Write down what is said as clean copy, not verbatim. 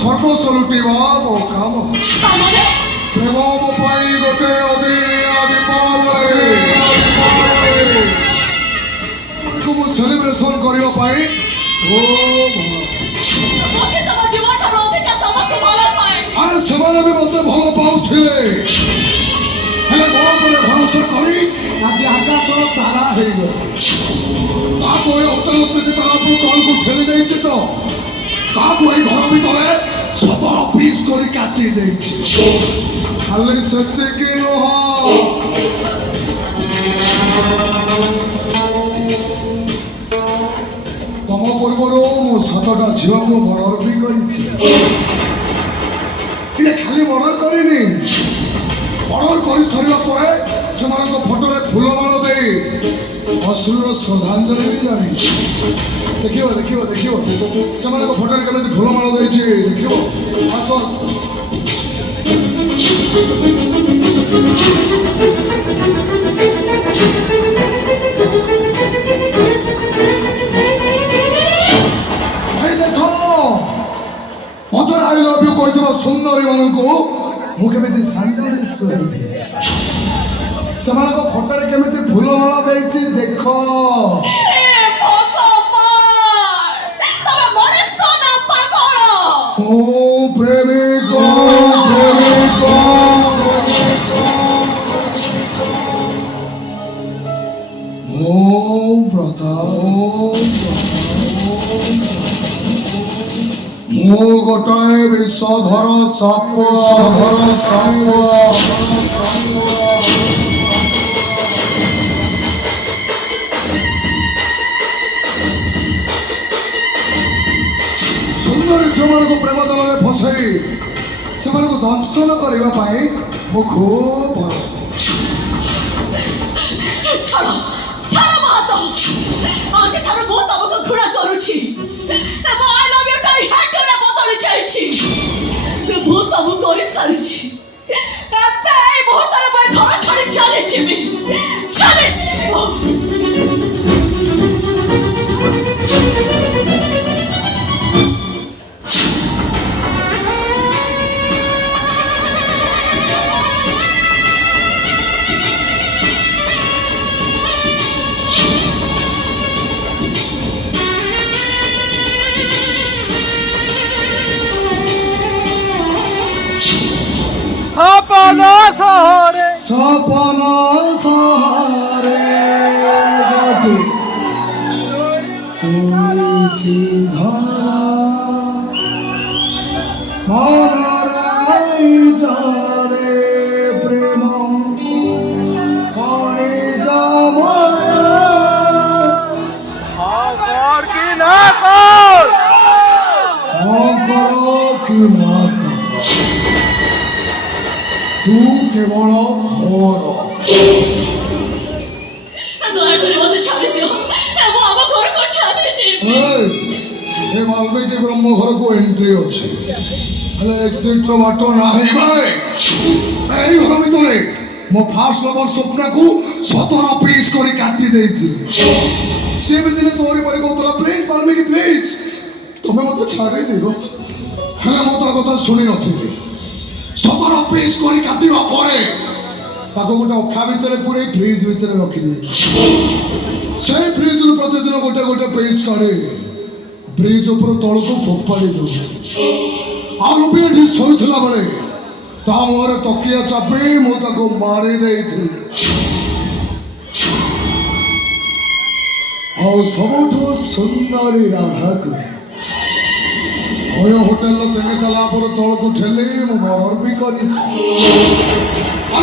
सर्वस्व लुटिवा मो काम प्रेम मो पाई गोटे अदिनिया दीपावली को मु सेलिब्रेशन करियो पाई ओ मते तम जीवन ठारो अधिका तमको भलो पाए अरे सेमाने भी मते भलो पाउथिले हेले मो पर भरोसा करी आज आकाशर तारा हेइगो बापो ए होटल होते बापो कॉल को ठेली देछि तो बापो ए घर भितरे सबर पीस कर काटी खाली सेतिकी नुह तम पूर्वर मो 7टा झील को मर्डर भी कर खाली मर्डर करनी मर्डर कर सारा पर से फोटो फूलमाल दे अश्रुर श्रद्धांजलि भी जानी देखियो देखियो देखियो से फोटो केमी फूलमाल देखे देखियो आस देख मत आई लव यू कह सुंदरी मान को मुझे से फोटो केमी फूलमाल दे देख ओ प्रेमिक ओ ब्रता मो गोटाए विषधर साप को प्रेम जल में फसई से दंशन करने मो खूब भल आज थारो बहुत तमको घृणा करूची एबो आई लव यू टाई हैटरा बदली जाईची बहुत तमको करि सारीची एते ए बहुत रे पर घर छाड़ी चले छिबी सपना सहारे प्रेम की ना कर कि ना तू केवल मोर वाल्मीकि ब्रह्म घर को एंट्री अच्छे एक्सिट बाट ना घर भितर मो फास्ट लवर स्वप्न को 17 पीस कर काटी सी भी दिने तोरी पर कहला प्लीज वाल्मीकि प्लीज तुम्हें मत छाड़ी देव हेले मो तार कथा शुणी नी 17 पीस कर काटिवा परे ताको गोटे अखा भितर पूरे फ्रिज भितर रखिदे से फ्रिज रु प्रतिदिन गोटे गोटे पीस काढ़े ब्रिज ऊपर तल को फोपाड़ी दो आउ भी एठी शोइथला बेले ता मोर तकिया चापी मो ताको मारी देथि और सबठो सुंदरी राधा को होटल तेरे तला पर तल को ठेली मर्डर भी करी